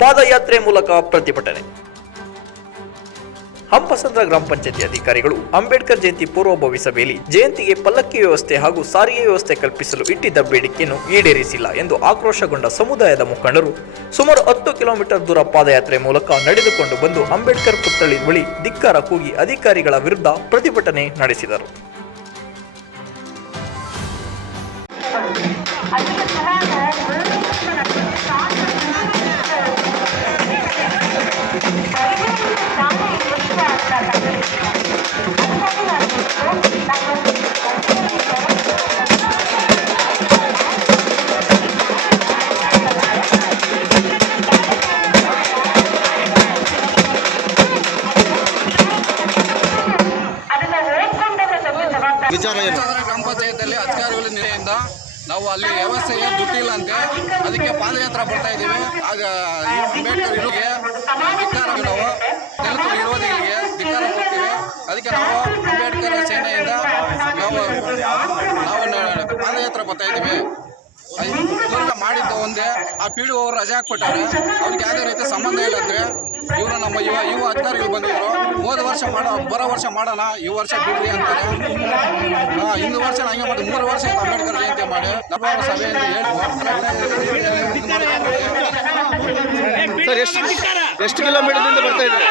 ಪಾದಯಾತ್ರೆ ಮೂಲಕ ಪ್ರತಿಭಟನೆ. ಹಂಪಸಂದ್ರ ಗ್ರಾಮ ಪಂಚಾಯತಿ ಅಧಿಕಾರಿಗಳು ಅಂಬೇಡ್ಕರ್ ಜಯಂತಿ ಪೂರ್ವಭಾವಿ ಸಭೆಯಲ್ಲಿ ಜಯಂತಿಗೆ ಪಲ್ಲಕ್ಕಿ ವ್ಯವಸ್ಥೆ ಹಾಗೂ ಸಾರಿಗೆ ವ್ಯವಸ್ಥೆ ಕಲ್ಪಿಸಲು ಇಟ್ಟಿದ್ದ ಬೇಡಿಕೆಯನ್ನು ಈಡೇರಿಸಿಲ್ಲ ಎಂದು ಆಕ್ರೋಶಗೊಂಡ ಸಮುದಾಯದ ಮುಖಂಡರು ಸುಮಾರು ಹತ್ತು ಕಿಲೋಮೀಟರ್ ದೂರ ಪಾದಯಾತ್ರೆ ಮೂಲಕ ನಡೆದುಕೊಂಡು ಬಂದು ಅಂಬೇಡ್ಕರ್ ಪುತ್ಥಳಿ ಬಳಿ ಧಿಕ್ಕಾರ ಕೂಗಿ ಅಧಿಕಾರಿಗಳ ವಿರುದ್ಧ ಪ್ರತಿಭಟನೆ ನಡೆಸಿದರು. ವಿಚಾರ ಏನು? ಗ್ರಾಮ ಪಂಚಾಯತಿಯಲ್ಲಿ ಅಧಿಕಾರಿಗಳ ನಿಲೆಯಿಂದ ನಾವು ಅಲ್ಲಿ ವ್ಯವಸ್ಥೆಗೆ ದುಡ್ಡಿಲ್ಲ ಅಂತೆ ಅದಕ್ಕೆ ಪಾದಯಾತ್ರೆ ಬರ್ತಾ ಇದ್ದೀವಿ. ಆಗ ಅಂಬೇಡ್ಕರ್ ಇರುಗೆ ಧಿಕ್ಕಾರ ನಾವು, ದಲಿತ ವಿರೋಧಿಗಳಿಗೆ ಧಿಕ್ಕಾರ ಕೊಡ್ತೀವಿ. ಅದಕ್ಕೆ ನಾವು ಅಂಬೇಡ್ಕರ್ ಸೇನೆಯಿಂದ ನಾವು ನಾವು ಪಾದಯಾತ್ರೆ ಬರ್ತಾ ಇದ್ದೀವಿ. ಮಾಡಿದ್ದ ಒಂದೇ, ಆ ಪಿ ಡಿ ಅವರು ರಜೆ ಹಾಕ್ಬಿಟ್ಟಾರೆ. ಅವ್ರಿಗೆ ಯಾವುದೇ ರೀತಿ ಸಂಬಂಧ ಇಲ್ಲ ಅಂದ್ರೆ ಇವರು ನಮ್ಮ ಯುವ ಯುವ ಅಧಿಕಾರಿಗಳು ಬಂದಿದ್ರು. ಹೋದ ವರ್ಷ ಮಾಡೋ ಬರೋ ವರ್ಷ ಮಾಡೋಣ ಈ ವರ್ಷ ಬಿಡ್ರಿ ಅಂತಾರೆ. ಹಾ, ಇಂದು ವರ್ಷ ಹಂಗೆ ಮಾಡಿ ಮೂರು ವರ್ಷ ಅಂಬೇಡ್ಕರ್ ಜಯಂತಿ ಮಾಡಿ. ನಮ್ಮ ಸಭೆಯಿಂದ ಹೇಳಿ ಸರ್ ಎಷ್ಟು ಎಷ್ಟು ಕಿಲೋಮೀಟರ್ದಿಂದ ಬರ್ತಾ ಇದ್ರಿ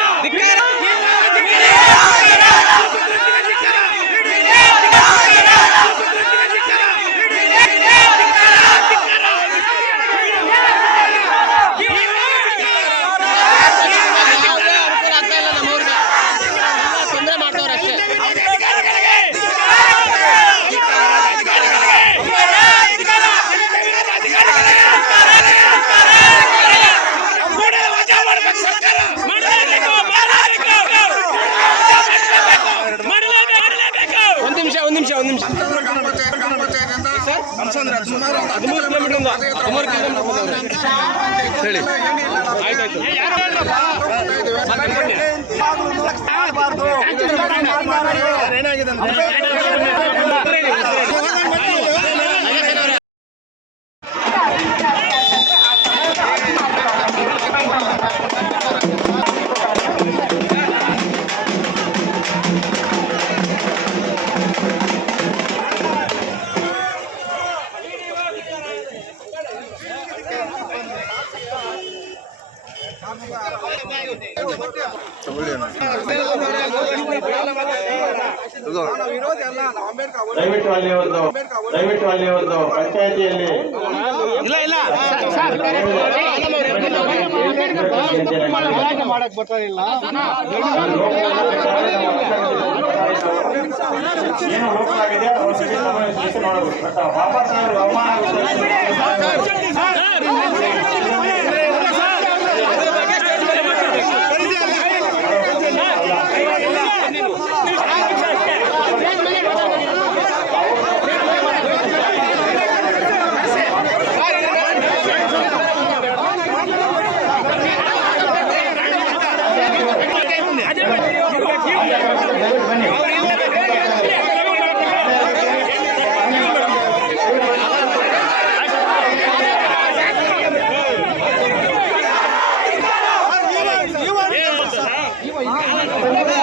ಒಂದ್ ನಿಮಿಷ ಒಂದ್ ನಿಮಿಷ ಒಂದ್ ನಿಮಿಷ ಹಂಸಂದ್ರ ಗ್ರಾಮ ಪಂಚಾಯತ್ ಗ್ರಾಮ ಪಂಚಾಯತಿಯಿಂದ ಸುಮಾರು ಹದಿಮೂರು ಕಿಲೋಮೀಟರ್ ಹದಿಮೂರು ಕಿಲೋಮೀಟರ್ ಹೇಳಿ. ಆಯ್ತಾಯ್ತು. ಇದು ದಯವಿಟ್ಟು ಅಲ್ಲಿ ಒಂದು ದಯವಿಟ್ಟು ಅಲ್ಲಿ ಒಂದು ಪಂಚಾಯತಿಯಲ್ಲಿ ಇಲ್ಲ ಇಲ್ಲ. ಏನು ಲೋಪ ಆಗಿದೆ ಅವ್ರ ಅವಮಾನ Obrigado.